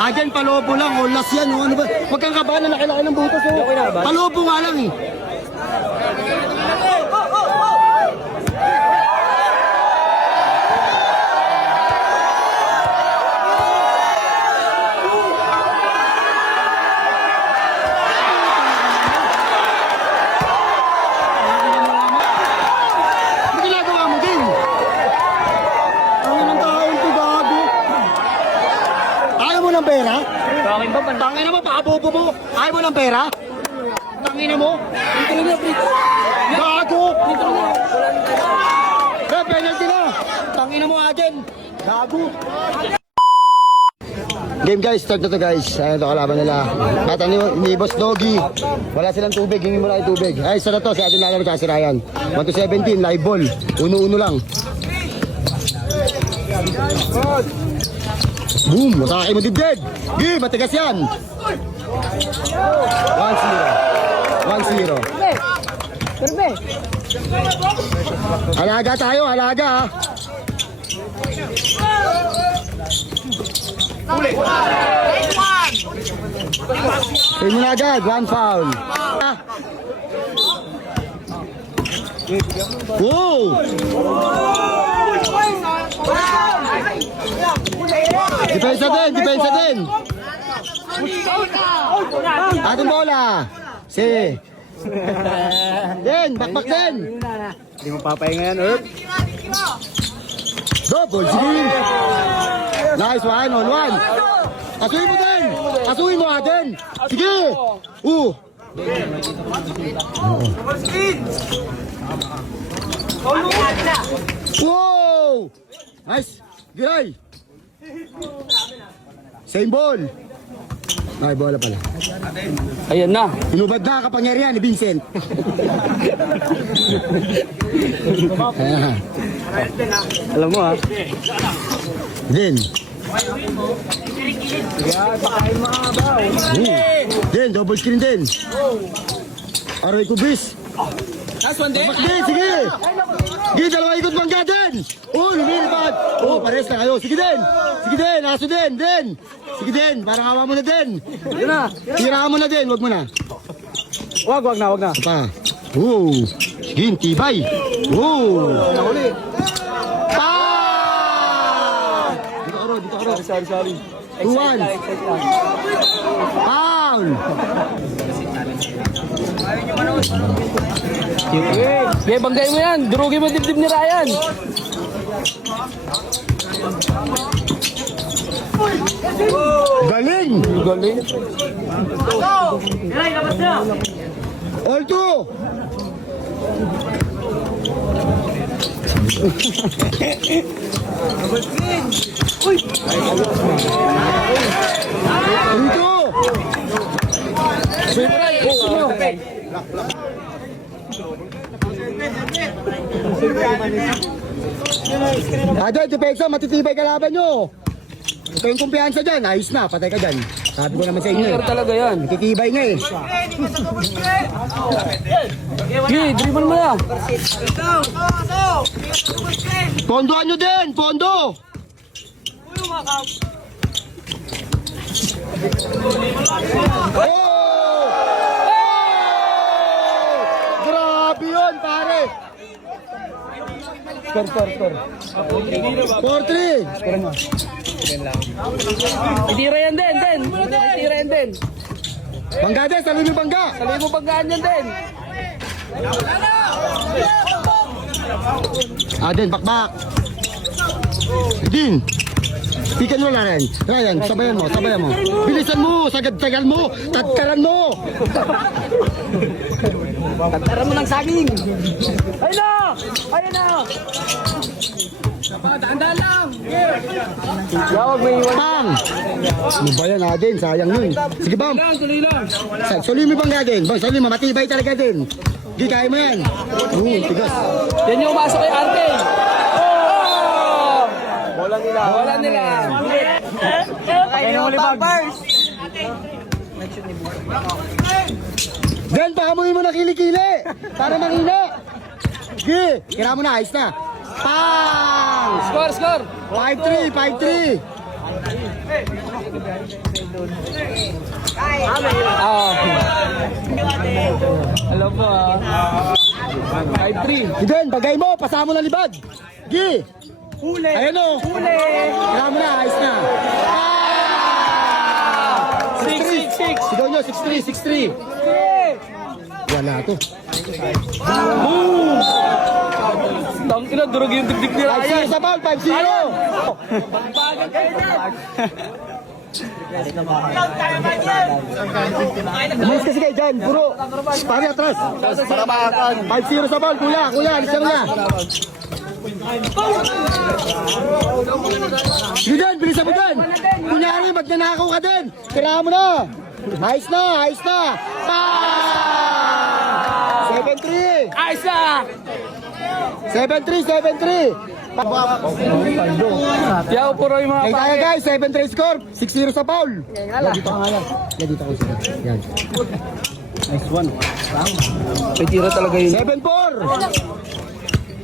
Ayan, palobo lang. O, last yan. O, ano ba? Huwag kang kabahan na laki-laki ng butas. O. Palobo nga lang eh. Pera? Tangin na mo, pakabobo mo. Ayaw mo ng pera? Tangin na mo. Gago. Penalty na. Tangin na mo atin. Gago. Game guys, start na to guys. Ayan ito kalaban nila. At ni Boss Doggy. Wala silang tubig, hingin mo lang yung tubig. Ay, isa na to, si atin nalang si Ryan. 1-17, live ball. 1-1 lang. Boom! Masakay mo dibdib! Gi! Matigas yan! 1-0. 1-0. Halaga tayo! Halaga ha! Pay mo na agad! 1 foul! Wow! Depensa din, depensa din. Ating bola. Si. Den, bakbak din. Hindi mo papahinga yan, Herb. Double team. Nice one on one. Asuhin mo din. Asuhin mo atin. Sige. Wow. Nice. Giray. Same ball. Ay, bola pala. Ayan na. Inubad na kapangyarihan ni Vincent. Alam mo ha. Din. Din, double screen din. Aray ko bis. Last one din. Sige. Sige, dalawa ikot bangga din. Oh, lumilipad. Oh, pares na kayo. Sige din. Sige din, aso din. Din. Sige din, parang hawa mo na din. Yun na. Tirahan mo na din, wag mo na. Wag na. Pa. Oh. Sige, tibay. Oh. Nahuli. Pa! Dito ka ro. Sorry. 2-1. Foul. Okay, banggay mo yan. Durugin mo dibdib ni Ryan. Galing. All two. Dito. Adol, depensa, matitibay kalaban nyo. Ito yung kumpiyansa dyan, ayos na, patay ka dyan. Sabi ko naman sa inyo. Pero talaga yan. Matitibay nga eh. Dribble mo na. Pondoan nyo din, pondo. Oh! Grabe yun, pare. Score. 4-3. Itira yan din. Bangga din, sabi mo bangga. Sabi mo banggaan yan din. Din, bakbak. Din. Pikan mo na rin. Ryan, sabayan mo. Bilisan mo, sagad-sagal mo, tadkaran mo. Tara mo ng saging. Ayun na. Dahan-dahan lang. Huwag may iwan. Pang! Ano ba yan, Adin? Sayang yun. Sige, Bam. Tuloy lang. Suloy mo bang Adin? Bang, suloy mo. Matibay talaga din. Hindi, kaya mo yan. Tigas. Yan yung umasok kay Arte. Bola nila. Kaya yung Pampers. Dan, pakamuhin mo na kilikili. Para manghina. Sige, kira mo na. Ayos na. Pang! Score. 5-3. Hello po. 5-3. Eden, bagay mo, pasama mo na libag. Gi. Huli. Ayan o. Huli. Kaya mo na, ayos na. 6-6-6. Sigaw nyo, 6-3, 6-3. Wala to. Tangina, durog yung dibdib ni Ryan. 5-0 sa ball, 5-0. Umalis kasi kayo dyan, puro. Pari atras. Para maakan. 5-0 sa ball, kuya, alis ka na. Eden, bilisan mo dyan. Kunyari, magnanakaw ka din. Tirahan mo na. Ayos na. 7-3. Ayos na! 7-3. Yaw, puro yung mga Kaya tayo guys, 7-3 score. 6-0 sa foul. Yan, dito ka nga yan. Yan, dito ko sila. Yan. Nice one. May tira talaga yun. 7-4.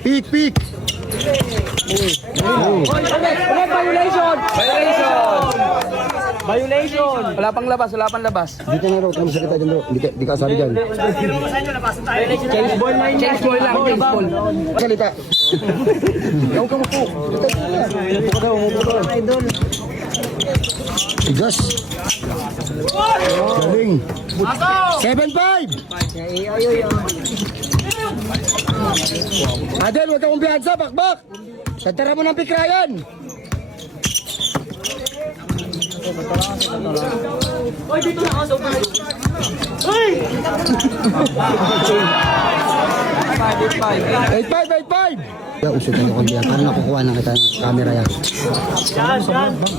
Peak. Violation! Wala pang labas. Dito na raw, kami sa kita dyan bro. Di ka asabi dyan. Change ball lang. Salita. Huwag ka mapo. Tigas. Galing. 7-5. Adel, huwag ka kumpiyansa. Bakbak. Tantara mo ng pikrayan. Eight five. Ya, usod na ako diyan. Paano nakukuha na kita ng camera yan?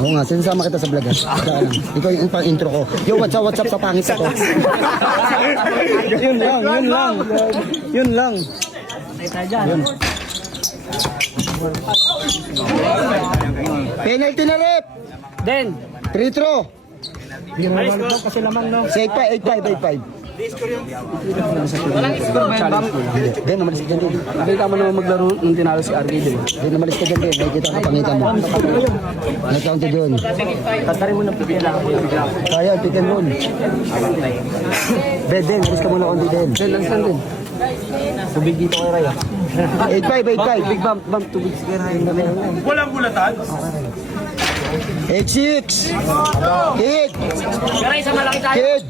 Oo nga, sinasama kita sa vlog. Ikaw yung pang-intro ko. Yo, what's up sa pangit ako? Yun lang. Penalty na rep. Den. Free throw. Kasi lamang no. 8-5. Walang score ba yan? Den, namalis ka dyan din. Nakita mo naman maglaro nung tinalo si RK, di ba? Den, namalis ka dyan din. Nakikita ka pangitan mo. Nag-counted yun. Tatarin mo ng pipila ako. Kaya, pick and roll. Den, alis ka muna konti Den. Den, lang din. Tubig dito kay Raya. 8-5. Big bump, tubig si Raya. Walang bulatan? 8-6. Kid. Garay sa malaki tayo. Kid.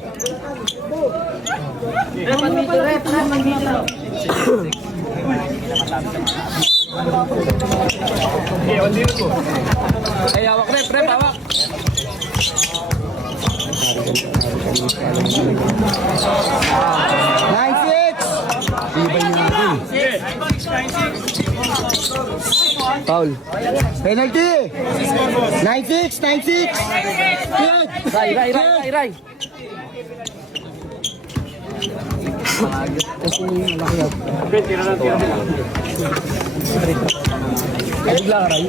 Rep. Ay, hawak rep, hawak. Foul. Penalty. 9-6. Kid. Ray. Bigla ka, Ray.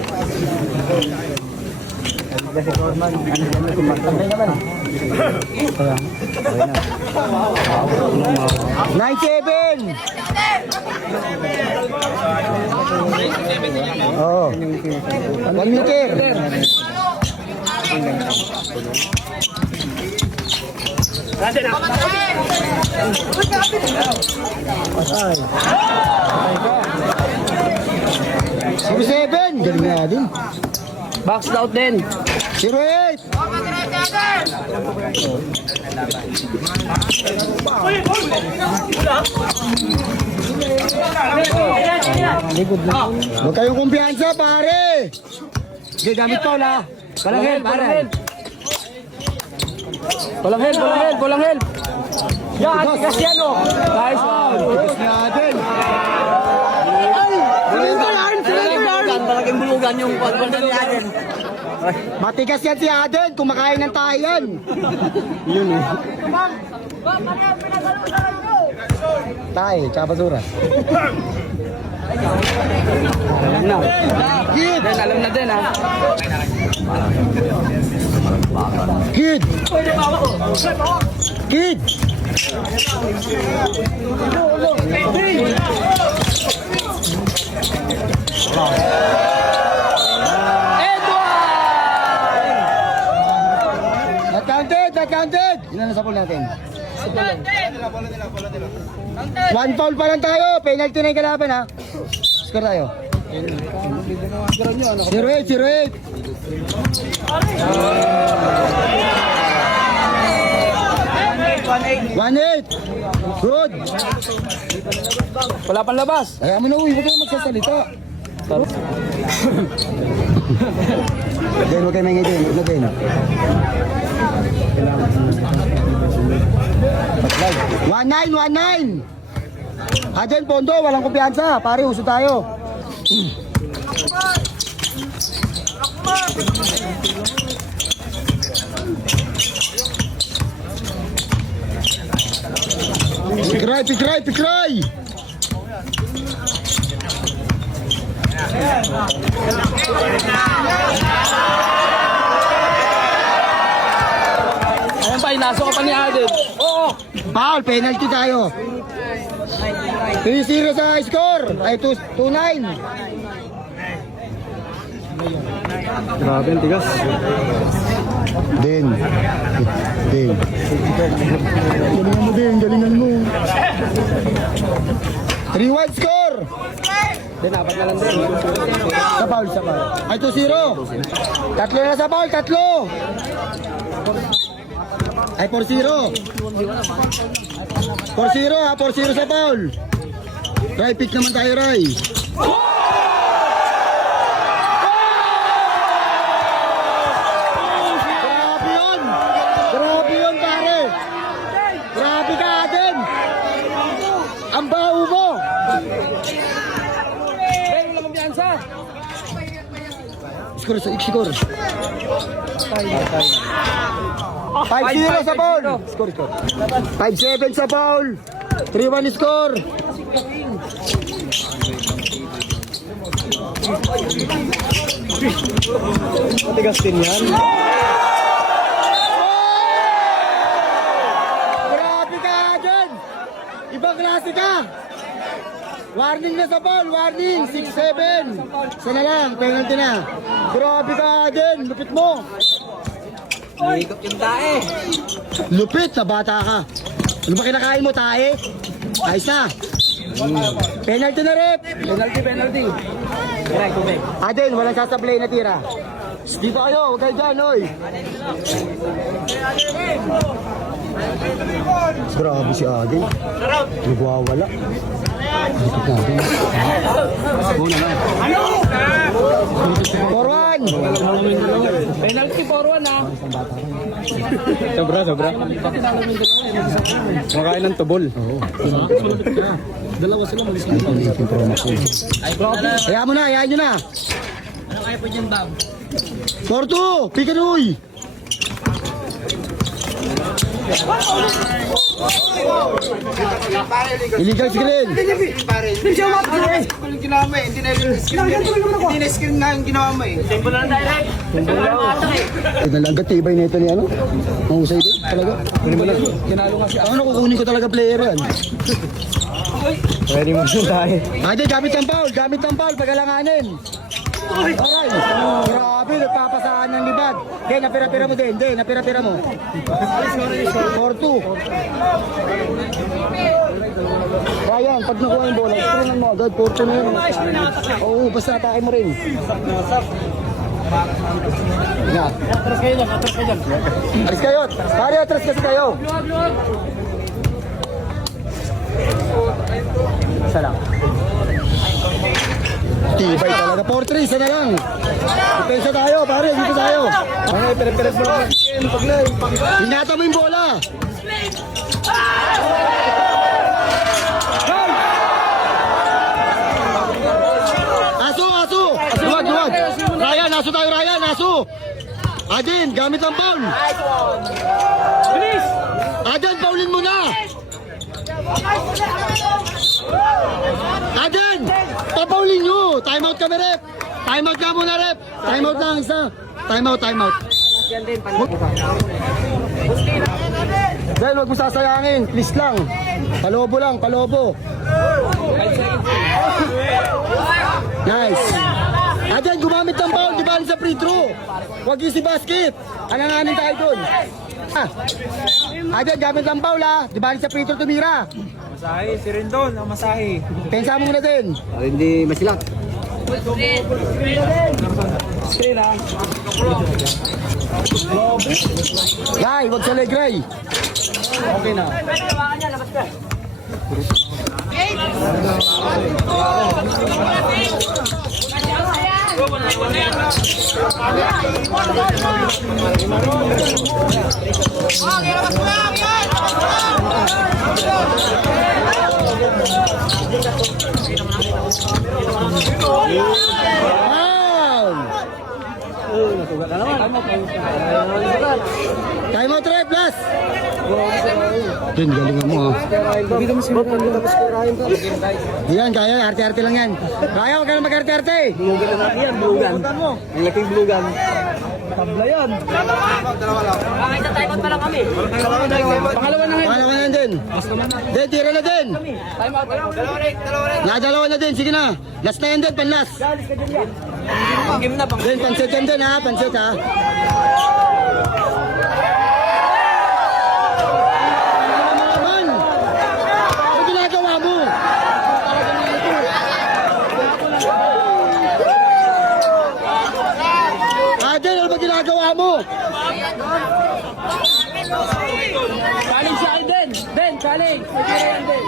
Kasi Norman, naman. 9-7. Oh. 1 meter. Zero 7. Galing nga din. Box out din. 0-8. Huwag kayong kumpiyansa, pare. Gagamit ko na. Walang help, pare. Walang help. Yan, tigas yan, oh. Nice one. Tigas natin. Talagang bulugan yung pagbandan natin. Matigas yan si Aden. Kumakain ng tayan. Yun eh. Tay, tsaka basura. Alam na. Kid! Den, alam na din, ha. Kid! Kid! counted, not counted. Ilan na sa pool natin? One foul pa lang tayo. Penalty na yung kalaban ha. Score tayo. 0-8, 0-8. One eight. Good. Wala pang labas. Kaya mo na uwi, huwag kayong magsasalita. Huwag kayo maingay din, huwag na din. 1-9, 1-9. Adyan, Pondo, walang kumpiyansa. Pare, uso tayo. Pikray, pikray, pikray! Ayan pa, inaso ka pa ni Aden. Oo. Foul, penalty tayo. 3-0 sa score. Ay, 2-9. Grabe, ang tigas. Din. Galingan mo din, galingan mo. 3-1 score. Din, apat na lang din. Sa foul. Ay, 2-0. Tatlo na sa foul, tatlo. Ay, 4-0. 4-0 ha, 4-0 sa foul. Ray, pick naman tayo, Ray. Grabe yun, pare. Grabe ka, Aden. Ang baho mo. Hey, wala kumpiyansa. Score. 5-0 sa foul. Score. 5-7 sa foul. 3-1 score. Matigas din yan. Grabe ka, Aden. Ibang klase ka. Warning na sa foul. Warning. 6-7. Sana lang. Penalty na. Grabe ka, Aden. Lupit mo. Ikot yung tae. Lupit na bata ka. Ano ba kinakain mo, tae? Ayos na. Penalty na, rep. Penalty. Kaya, tubig. Aden, walang sasablay na tira. Di ba kayo? Huwag kayo dyan, oy. Grabe si Aden. Nagwawala. Dikit natin. Forwan! Penalty for 1 ha. Sobra. Makain ng tubol. Dalawa sila malis na. Hayaan mo na, hayaan nyo na. Ano kaya po dyan, Bob? 4-2, Pikanuy! Illegal screen! Nalagat tibay na ito ni ano? Mahusay din talaga. Kinalo nga siya. Ano, kukunin ko talaga player yan. Pwede mo siya tayo. Ate, gamit ng foul, pagalanganin. Alright. Grabe, nagpapasaan ng libag. Hindi, napira-pira mo din. Hindi, napira-pira mo. 4-2. Ryan, pag nakuha yung bola, screenan mo agad. 4-2 na yun. Oo, basta atake mo rin. Nga. Atras kayo dyan. Alis kayo. Pare, atras kasi kayo. Isa lang. Tibay talaga. 4-3, isa na lang. Depensa tayo, pare. Dito tayo. Ano, pere-pere mo lang. Paglay. Hinata mo yung bola. Aso. Duwag. Ryan, aso tayo, Ryan. Aso. Adin, gamit ang foul. Bilis! Adin, foulin mo na. Adin, papaulin nyo. Time out kami, rep. Time out ka muna, rep. Time out lang isa. Time out. Dahil huwag mo sasayangin. Please lang. Palobo. Nice. Ayan, gumamit ng foul, di ba sa free throw? Huwag yung si basket. Alanganin tayo dun. Ayan, gamit ng foul ha. Di ba sa free throw tumira? Masahe, si Rendon, ang masahe. Pensa mo muna din. Hindi masilat. Gay, huwag sa leg, Ray. Okay na. Time out, Ray, plus. Din, galingan mo ha. Yan, kaya, arte-arte lang yan. Kaya, huwag ka na mag-arte-arte. Bulugan na natin yan, bulugan. Ang laking bulugan. Tabla yan. Pangalawa na ngayon. Pangalawa na din. Din, tira na din. Nadalawa na din, sige na. Last na yan din, panlas. Din, pansit yan din ha, pansit ha. Naman, ano ginagawa mo? Adel, ano ba ginagawa mo? Challenge siya kay Ben. Ben, challenge. May tira yan, Ben.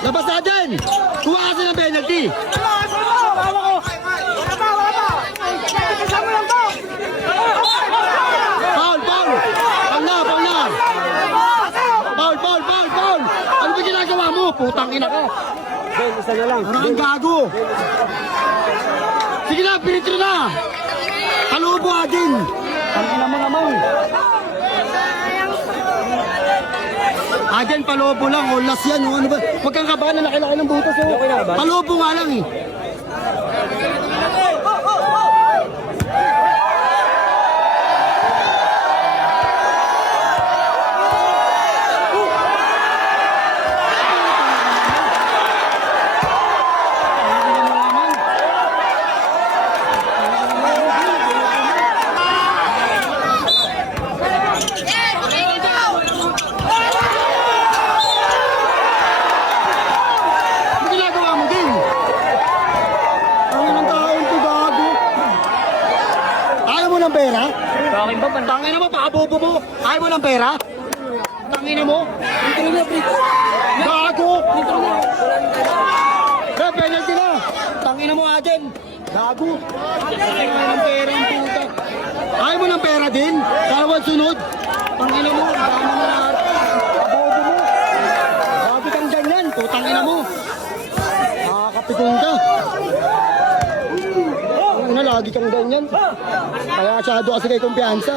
Labas natin! Kuha kasi ng penalty! Foul! Foul! Foul na! Foul na! Foul! Foul! Foul! Foul! Ano ba ginagawa mo? Putang ina ka! Ben, isa na lang. Parang kang gago! Sige na! Piritro na! Kalubo agin! Tangina mo naman! Agin, palobo lang. Olas yan. Ano ba? Huwag kang kabahan na laki-laki ng butas. Oh. Palobo nga lang eh. Ano ginagawa mo din? Ang inang taon to, gago. Ayaw mo ng pera? Bakit ba? Tangina mo, pakabobo mo. Ayaw mo ng pera? Tangina mo? Gago! Kaya penalty na. Tangina mo atin. Gago. Ayaw ng pera ang puta. Ayaw mo ng pera din? Dalawang sunod. Tangina mo. Tama mo na. Pakabobo mo. Gago kang ganyan. Tangina mo. Nakakapitong ka. Una, lagi kang ganyan. Kaya asyado kasi kay kumpiyansa.